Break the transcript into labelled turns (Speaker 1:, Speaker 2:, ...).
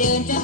Speaker 1: dun dun